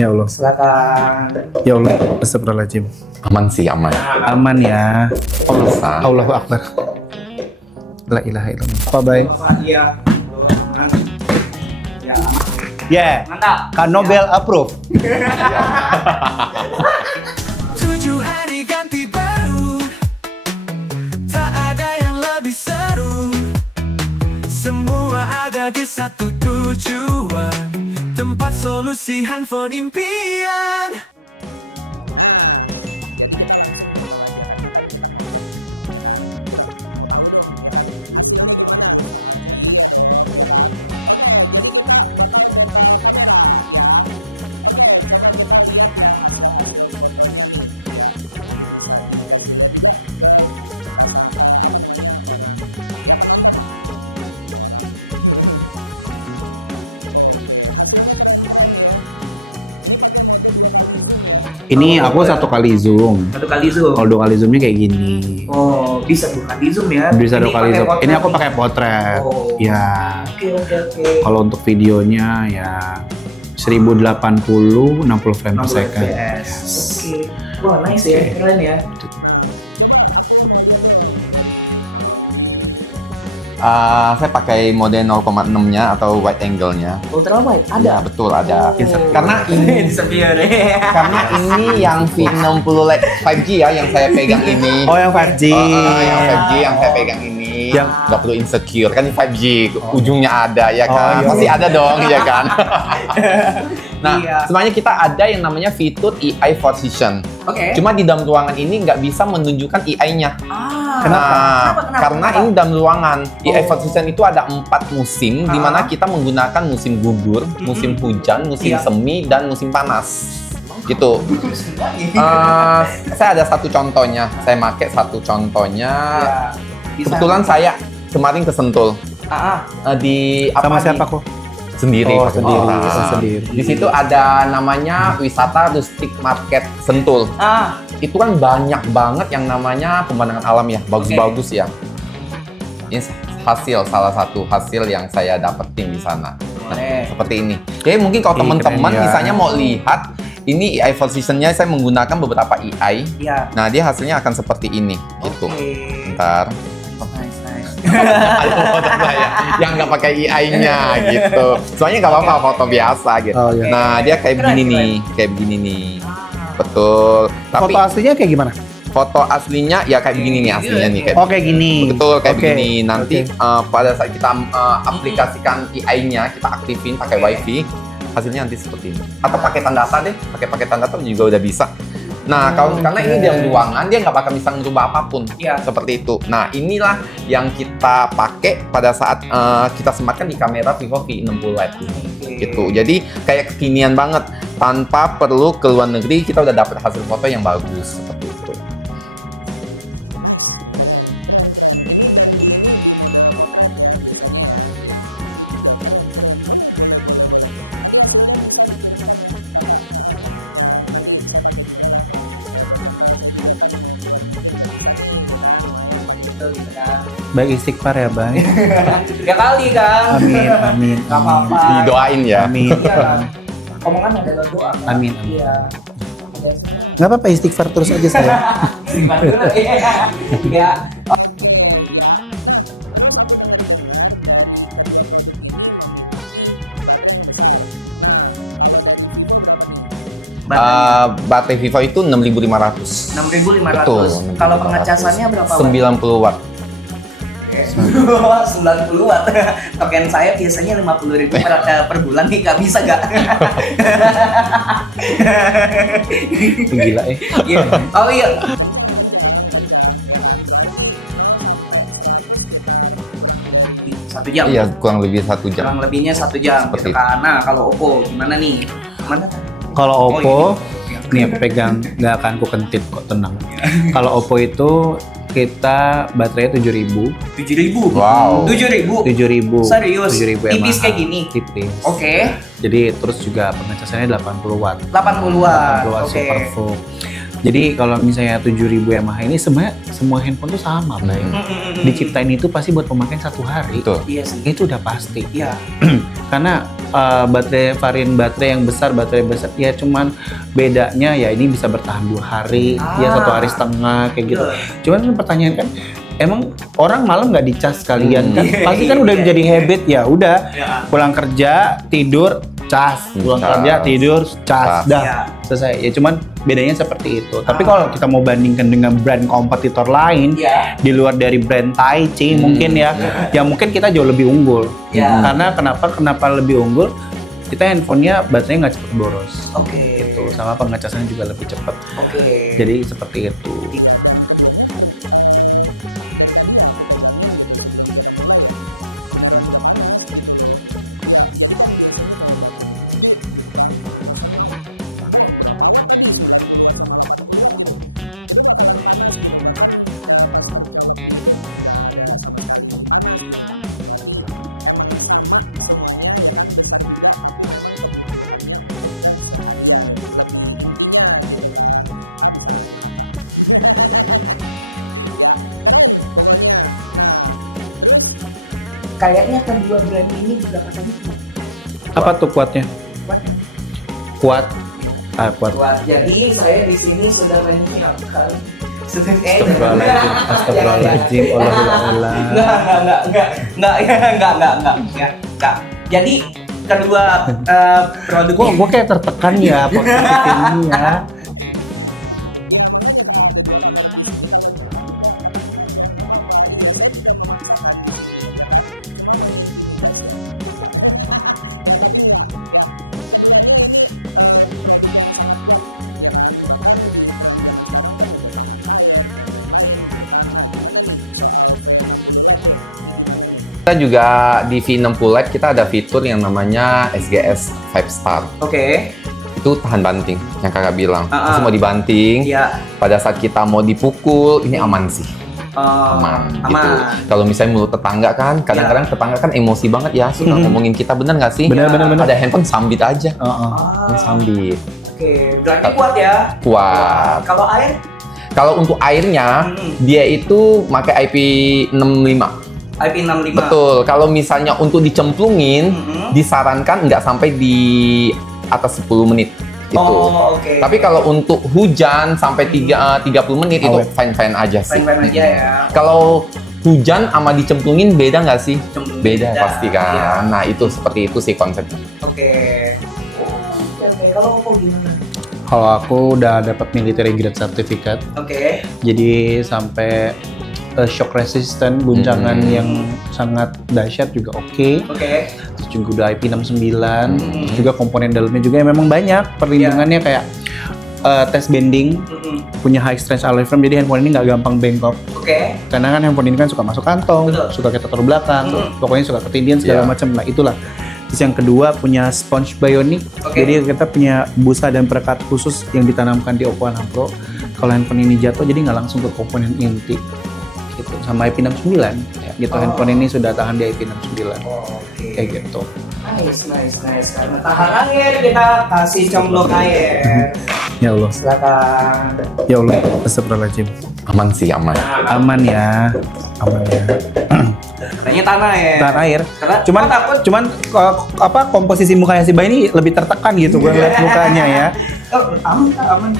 Ya Allah. Silakan. Ya Allah. Astagfirullahaladzim. Aman sih, aman. Aman ya. Allahu Akbar. La ilaha illallah. Apa baik? Iya. Ya. Mantap. Kan Nobel approve. 7 hari ganti baru, tak ada yang lebih seru. Semua ada di satu tujuan, tempat solusi handphone impian. Ini aku 1 kali zoom. 1 kali zoom. Kalau 2 kali zoomnya kayak gini. Oh, bisa 2 kali zoom ya? Bisa 2 kali pakai zoom. potret Ini aku nih. pakai potret. Oh. Ya. Oke. Kalau untuk videonya ya 1080 60 frame per 60 second. fps. Yes. Oke. Wah, nice ya, keren ya. Saya pakai mode 0,6-nya atau wide angle-nya. Ultra wide Ya, ada. betul ada. Oh. Karena ini disappear. karena ini yang V60 Lite 5G ya yang saya pegang ini. Oh, yang 5G. Yang 5G yang saya pegang ini. Yang- nggak perlu insecure kan ini 5G ujungnya ada ya kan. iya. Pasti ada dong ya kan. Nah, Iya. sebenarnya kita ada yang namanya fitur AI Position. Oke. Cuma di dalam ruangan ini nggak bisa menunjukkan AI-nya. Kenapa? Karena ini dalam ruangan. AI Position itu ada 4 musim, di mana Ah. kita menggunakan musim gugur, musim hujan, musim Iya. semi, dan musim panas. Gitu. Saya ada 1 contohnya. Saya pakai 1 contohnya. Ya, bisa. Kebetulan saya kemarin ke Sentul. Di Sama di- siapa kok? Sendiri. Oh, pakai sendiri. orang. Bisa sendiri. Di situ ada namanya wisata Rustic Market Sentul. Itu kan banyak banget yang namanya pemandangan alam ya, bagus-bagus ya. Ini salah satu hasil yang saya dapetin di sana. Nah, Boleh. seperti ini. Jadi mungkin kalau Ih, teman-teman keren ya. misalnya mau lihat, ini AI Position-nya saya menggunakan beberapa AI. Iya. Nah, dia hasilnya akan seperti ini, gitu. Oke. Ntar. Nice. Ada foto saya yang nggak pakai AI-nya gitu. Soalnya nggak apa-apa foto biasa gitu. Oh, iya. Nah, dia kayak Keren, begini nih, kayak begini nih. Betul. Tapi Foto aslinya kayak gimana? foto aslinya ya kayak begini nih aslinya nih kayak. Oh, kayak gini. Betul kayak Oke. begini. Nanti Oke. pada saat kita aplikasikan AI-nya, kita aktifin pakai WiFi, hasilnya nanti seperti ini. Atau paketan data deh, pakai paketan data juga udah bisa. Nah, karena ini dalam ruangan, dia nggak bakal bisa merubah apapun. Iya. Seperti itu. Nah, inilah yang kita pakai pada saat kita sematkan di kamera Vivo V60 Lite ini. Gitu. Jadi kayak kekinian banget. Tanpa perlu ke luar negeri, kita udah dapat hasil foto yang bagus. Seperti itu. Baik istighfar ya, Bang. 3 kali kan. Amin, amin. Gak apa-apa. Didoain ya. Amin. Iya. Omongan adalah doa. Kan? Amin. Iya. Nggak apa-apa istighfar terus aja saya. Simpan dulu ya. Baterai Vivo itu 6500. 6.500. Betul. Kalau pengecasannya berapa? 90 watt. 90 watt. Token saya biasanya 50.000 per bulan nih, gak bisa gak? Gila ya. Iya. Oh iya. Satu jam. Iya, kurang lebih 1 jam. Kurang lebihnya 1 jam. Seperti Gitu kan. Nah, kalau Oppo gimana nih? Mana? Kalau Oppo, ini. nih aku pegang, nggak akan ku kentit kok, tenang. Kalau Oppo itu kita baterainya 7000. 7.000. Wow. 7.000. 7000. Serius? 7000 Tipis mAh. kayak gini? Tipis. Oke. Jadi terus juga pengecasannya 80 watt. 80 watt. 80 watt Oke. super full. Jadi kalau misalnya 7000 mAh ini sebenarnya semua handphone tuh sama, Bang. Diciptain itu pasti buat pemakaian 1 hari. Betul. Iya sih. Itu udah pasti. Iya. Karena baterai varian baterai yang besar, ya cuman bedanya ya ini bisa bertahan 2 hari, ya 1 hari setengah kayak gitu. Cuman pertanyaan kan, emang orang malam nggak dicas sekalian kan? Pasti kan udah jadi habit ya, udah pulang kerja tidur cas, pulang kerja tidur cas, dah selesai. Ya cuman bedanya seperti itu. Tapi kalau kita mau bandingkan dengan brand kompetitor lain di luar dari brand Taichi mungkin ya mungkin kita jauh lebih unggul. Karena kenapa lebih unggul? Kita handphonenya baterainya nggak cepet boros. Gitu. Sama pengecasannya juga lebih cepat. Jadi seperti itu. Kayaknya kedua brand ini juga katanya apa tuh kuatnya? Kuat. Kuat. Jadi saya di sini sudah menyiapkan. Astagfirullahaladzim. Enggak. Jadi kedua produk. Gue kayak tertekan ya podcast ini ya. Kita juga di V60 Lite kita ada fitur yang namanya SGS 5 Star. Itu tahan banting, yang kakak bilang. Terus mau dibanting, pada saat kita mau dipukul, ini aman sih. Aman. Gitu. Kalau misalnya mulut tetangga kan, kadang-kadang tetangga kan emosi banget ya, suka ngomongin kita, bener nggak sih? Bener. Ada handphone sambit aja. Sambit. Berarti kuat ya? Kuat. Kalau air? Kalau untuk airnya, dia itu pakai IP65. IP65. Betul. Kalau misalnya untuk dicemplungin, disarankan nggak sampai di atas 10 menit. Itu. Tapi kalau untuk hujan sampai 30 menit itu fine-fine aja sih. Fine-fine aja ya. Kalau hujan sama dicemplungin beda nggak sih? Beda pasti kan. Nah itu seperti itu sih konsepnya. Kalau Oppo gimana? Kalau aku udah dapat military grade certificate. Jadi sampai shock resistant, guncangan yang sangat dahsyat juga terus juga udah IP69, terus juga komponen dalamnya juga memang banyak perlindungannya kayak test bending, punya high strength alloy frame, jadi handphone ini nggak gampang bengkok. Karena kan handphone ini kan suka masuk kantong, suka kita taruh belakang, pokoknya suka ketindihan segala macam. Nah itulah. Terus yang kedua punya sponge bionic, jadi kita punya busa dan perekat khusus yang ditanamkan di Oppo Enam Pro. Kalau handphone ini jatuh jadi nggak langsung ke komponen inti. Gitu. Sama IP69 gitu. Handphone ini sudah tahan di IP69 kayak gitu. Nice. Karena tahan air, kita kasih cemplung air. Ya Allah. Silakan. Ya Allah. Astagfirullahaladzim. Aman sih, aman. Aman ya. Katanya tanah ya. Tahan air. Karena cuman komposisi mukanya si Bay ini lebih tertekan gitu gue lihat mukanya ya. Aman.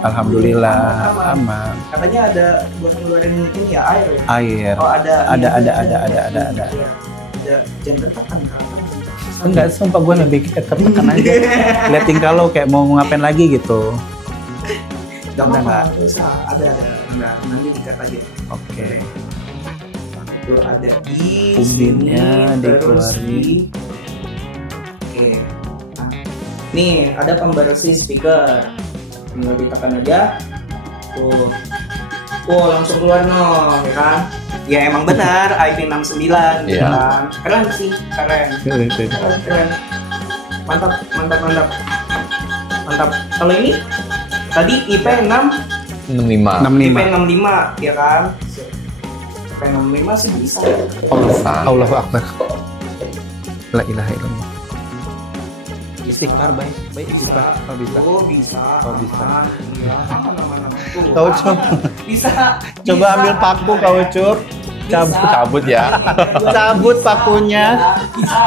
Alhamdulillah aman. Katanya ada buat ngeluarin ini ya, air. Air. Oh ada. Ada. Jangan tertekan kan. Enggak, sumpah gue lebih tertekan aja. Lihat tingkah lo kayak mau ngapain lagi gitu. Enggak. Ada. Enggak, nanti dikat aja. Tuh ada di ubinnya terus dikeluarin. Nih, ada pembersih speaker. Tinggal ditekan aja. Tuh. Langsung keluar ya kan? Ya emang benar, IP69 gitu kan. Keren sih, keren. Mantap. Kalau ini tadi IP65 ya kan? IP65 sih bisa. Allahu Akbar. La ilaha illallah. Istighfar baik istighfar. Bisa. Kau coba. Bisa. Coba ambil paku kau cup. Cabut ya. Cabut pakunya. Bisa.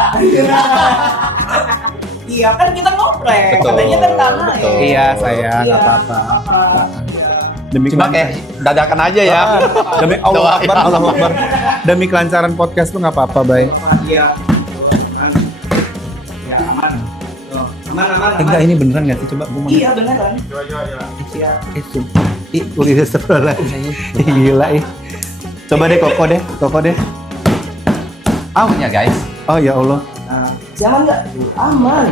Iya kan kita ngoprek, katanya kan tanah ya. Iya saya nggak apa-apa. Demi Cuma kayak dadakan aja ya. Demi Allah Akbar. Demi kelancaran podcast tuh nggak apa-apa, Bay. Iya. Ya aman. Aman. Enggak, ini beneran nggak sih? Coba gue mau. Iya beneran. Iya. Udah sebelah. Gila ih. Coba deh koko deh. Aman ya guys. Oh ya Allah. Nah, jangan nggak? Aman.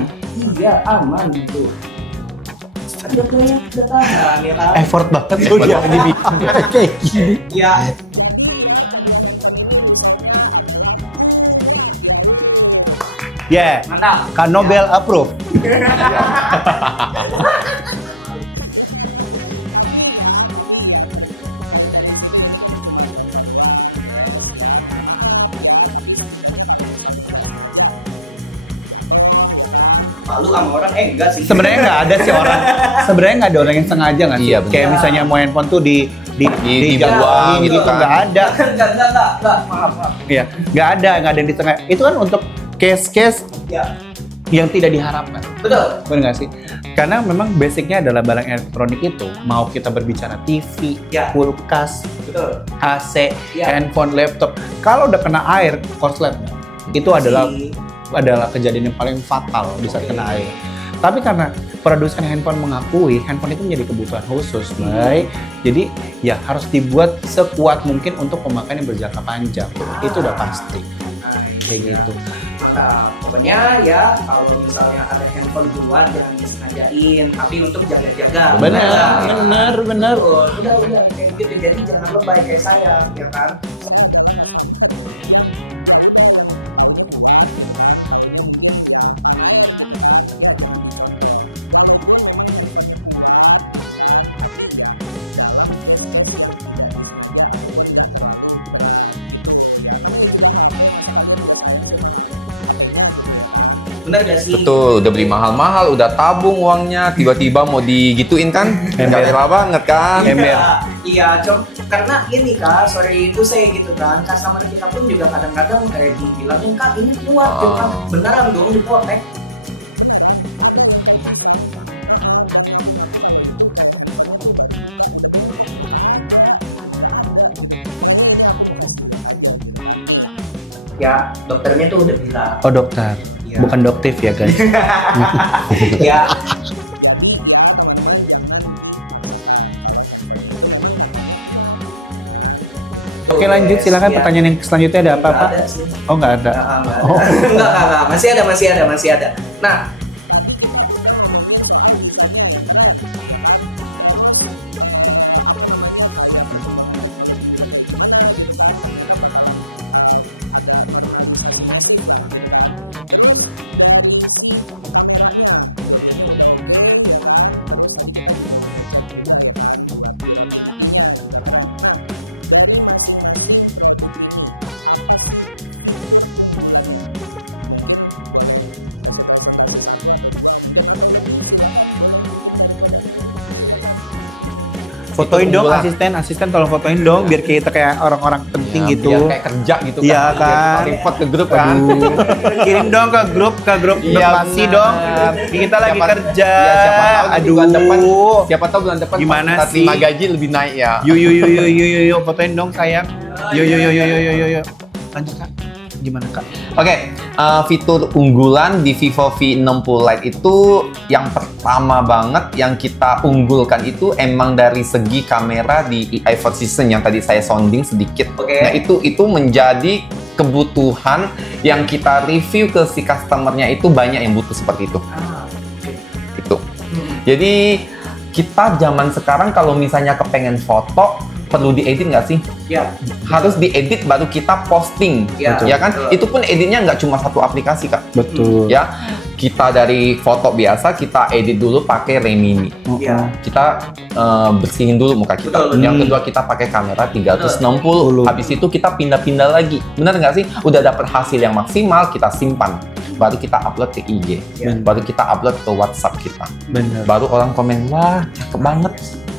Iya aman gitu. Ada banyak tahan ya kan? Effort banget tuh dia dibikin kayak gini. Iya. Yeah. Mantap. Kak Nobel approve. Malu sama orang enggak sih. Sebenarnya nggak ada sih orang. Sebenarnya nggak ada orang yang sengaja nggak sih? Iya, benar. Kayak misalnya mau handphone tuh dibuang dijauhin gitu kan. nggak ada. Enggak, maaf. Iya, nggak ada yang disengaja. Itu kan untuk case-case Ya, yang tidak diharapkan. betul. Benar nggak sih? Karena memang basicnya adalah barang elektronik itu, mau kita berbicara TV, Ya. kulkas, Betul. AC, Ya. handphone, laptop. Kalau udah kena air, korslet, itu adalah kejadian yang paling fatal di saat kena air. Tapi karena produsen handphone mengakui handphone itu menjadi kebutuhan khusus, baik. Jadi ya harus dibuat sekuat mungkin untuk pemakaian yang berjangka panjang. Itu udah pasti. Kayak gitu. Mantap. Pokoknya ya kalau misalnya ada handphone duluan jangan disengajain, tapi untuk jaga-jaga. Benar. Udah kayak gitu. Jadi jangan lebay kayak saya, ya kan? Bener gak sih? Betul, udah beli mahal-mahal, udah tabung uangnya, tiba-tiba mau digituin kan? Nggak rela banget kan? Iya, karena ini Kak, sore itu saya gitu kan, customer kita pun juga kadang-kadang kayak dibilangin, Kak ini kuat, gitu kan. Beneran dong dipotek. Ya, dokternya tuh udah bilang. Oh dokter, Iya. bukan doktif ya guys. Ya. Oke lanjut, silakan Yes, pertanyaan yang selanjutnya ada apa Pak? Nggak ada sih. Oh nggak ada. Nggak ada. Oh. Enggak. Masih ada. Nah, Fotoin dong Keunggulan. asisten tolong fotoin dong biar kita kayak orang-orang penting Ya, gitu. biar kayak kerja gitu Iya kan. Biar kan. kita report ke grup kan. Aduh. Kirim dong ke grup Iya, Pasi benar. dong. Kita lagi Siapa- kerja. Iya, siapa tahu nanti bulan depan, siapa tahu bulan depan Gimana pas kita sih? terima gaji lebih naik ya. Yuk, fotoin dong sayang. Yuk. Lanjut Kak. Gimana Kak? Oke, fitur unggulan di Vivo V60 Lite itu yang pertama banget yang kita unggulkan itu emang dari segi kamera di AI Force System yang tadi saya sounding sedikit. Oke. Nah itu menjadi kebutuhan yang kita review ke si customernya itu banyak yang butuh seperti itu. Itu. Jadi kita zaman sekarang kalau misalnya kepengen foto perlu diedit nggak sih? ya. Harus diedit baru kita posting, Ya, ya kan? betul. Itu pun editnya nggak cuma satu aplikasi kak, Betul. ya. Kita dari foto biasa kita edit dulu pakai Remini. Ya. Kita bersihin dulu muka kita. Betul. Yang kedua kita pakai kamera 360. Habis itu kita pindah-pindah lagi. Bener nggak sih? Udah dapet hasil yang maksimal kita simpan. Baru kita upload ke IG. Ya. Baru kita upload ke WhatsApp kita. Bener. Baru orang komen, wah cakep banget.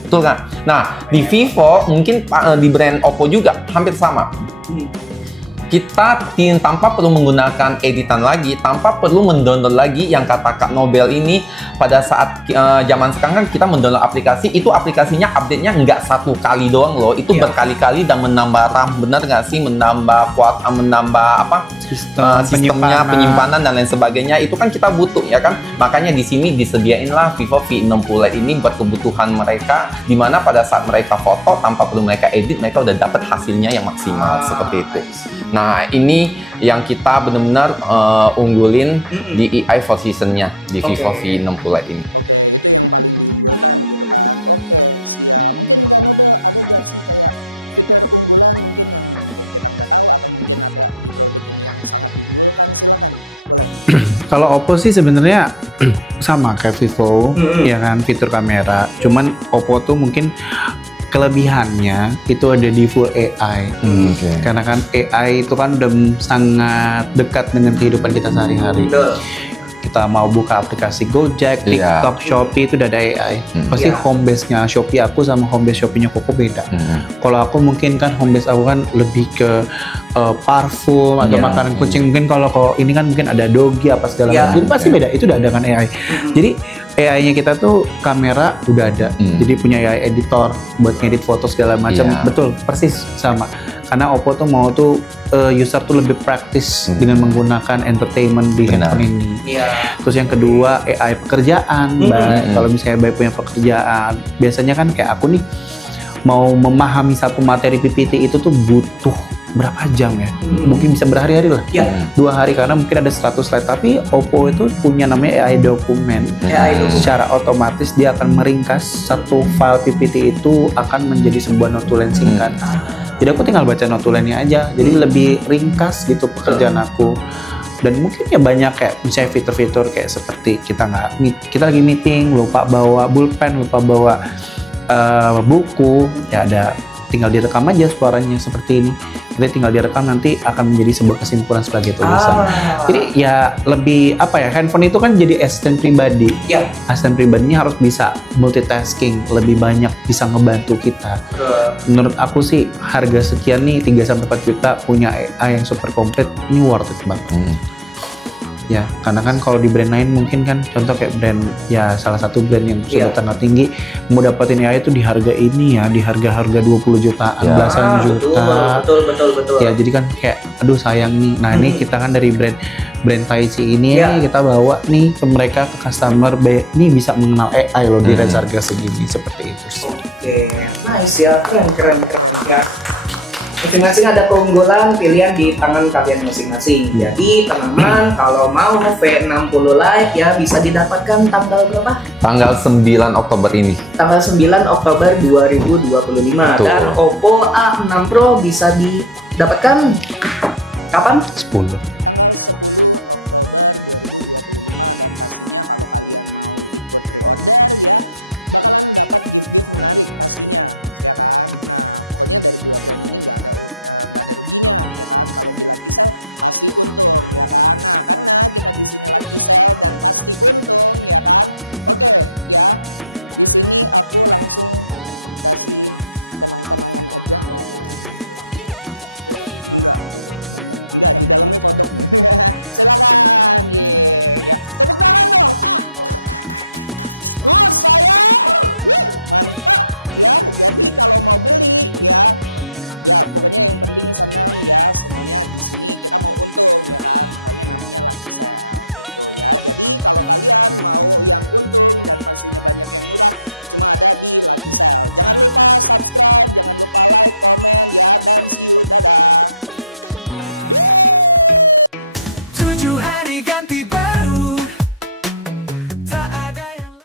Betul kan? Nah, di Vivo mungkin di brand Oppo juga hampir sama. Kita tanpa perlu menggunakan editan lagi, tanpa perlu mendownload lagi yang kata Kak Nobel ini. Pada saat zaman sekarang kan kita mendownload aplikasi, itu aplikasinya update-nya nggak 1 kali doang loh, itu berkali-kali dan menambah RAM, bener nggak sih? Menambah sistemnya, penyimpanan dan lain sebagainya. Itu kan kita butuh ya kan, makanya di sini disediainlah Vivo V60 Lite ini buat kebutuhan mereka, dimana pada saat mereka foto tanpa perlu mereka edit, mereka udah dapat hasilnya yang maksimal seperti itu. Nah, ini yang kita benar-benar unggulin di AI 4 Season-nya di Vivo V60 Lite ini. Kalau Oppo sih sebenarnya sama kayak Vivo, ya kan, fitur kamera. Cuman Oppo tuh mungkin kelebihannya itu ada di full AI. Karena kan AI itu kan udah sangat dekat dengan kehidupan kita sehari-hari. Kita mau buka aplikasi Gojek, TikTok, Shopee itu udah ada AI. Pasti home base-nya Shopee aku sama home base Shopee-nya Koko beda. Kalau aku mungkin kan home base aku kan lebih ke parfum atau makanan kucing. Mungkin kalau ini kan mungkin ada dogi apa segala macam. Jadi pasti beda. Itu udah ada kan AI. Jadi AI-nya kita tuh kamera udah ada. Jadi punya AI editor buat ngedit foto segala macam. Betul, persis sama. Karena Oppo tuh mau tuh user tuh lebih praktis dengan menggunakan entertainment di handphone ini. Terus yang kedua AI pekerjaan. Kalau misalnya Bay punya pekerjaan, biasanya kan kayak aku nih mau memahami satu materi PPT itu tuh butuh berapa jam ya? Mungkin bisa berhari-hari lah. 2 hari karena mungkin ada 100 slide. Tapi Oppo itu punya namanya AI dokumen. Secara otomatis dia akan meringkas satu file PPT itu akan menjadi sebuah notulen singkat. Jadi aku tinggal baca notulennya aja. Jadi lebih ringkas gitu pekerjaan aku. Dan mungkin ya banyak kayak misalnya fitur-fitur kayak seperti kita lagi meeting lupa bawa pulpen, lupa bawa buku, ya ada tinggal direkam aja suaranya seperti ini. Kita tinggal direkam, nanti akan menjadi sebuah kesimpulan sebagai tulisan. Jadi ya lebih handphone itu kan jadi asisten pribadi. Asisten pribadinya harus bisa multitasking, lebih banyak bisa ngebantu kita. Menurut aku sih harga sekian nih 3-4 juta punya AI yang super komplit, ini worth it banget. Ya, karena kan kalau di brand lain mungkin kan contoh kayak brand ya salah satu brand yang sudah terkenal tinggi mau dapetin AI itu di harga ini ya, di harga-harga 20 jutaan, belasan juta. Betul. Ya, jadi kan kayak aduh sayang nih. Nah, ini kita kan dari brand Taichi ini nih kita bawa nih ke mereka, ke customer nih bisa mengenal AI loh di range harga segini, seperti itu sih. Nice ya, keren ya. Masing-masing ada keunggulan pilihan di tangan kalian masing-masing. Jadi teman-teman kalau mau V60 Lite ya bisa didapatkan tanggal berapa? Tanggal 9 Oktober ini. Tanggal 9 Oktober 2025. Betul. Dan Oppo A6 Pro bisa didapatkan kapan? 10.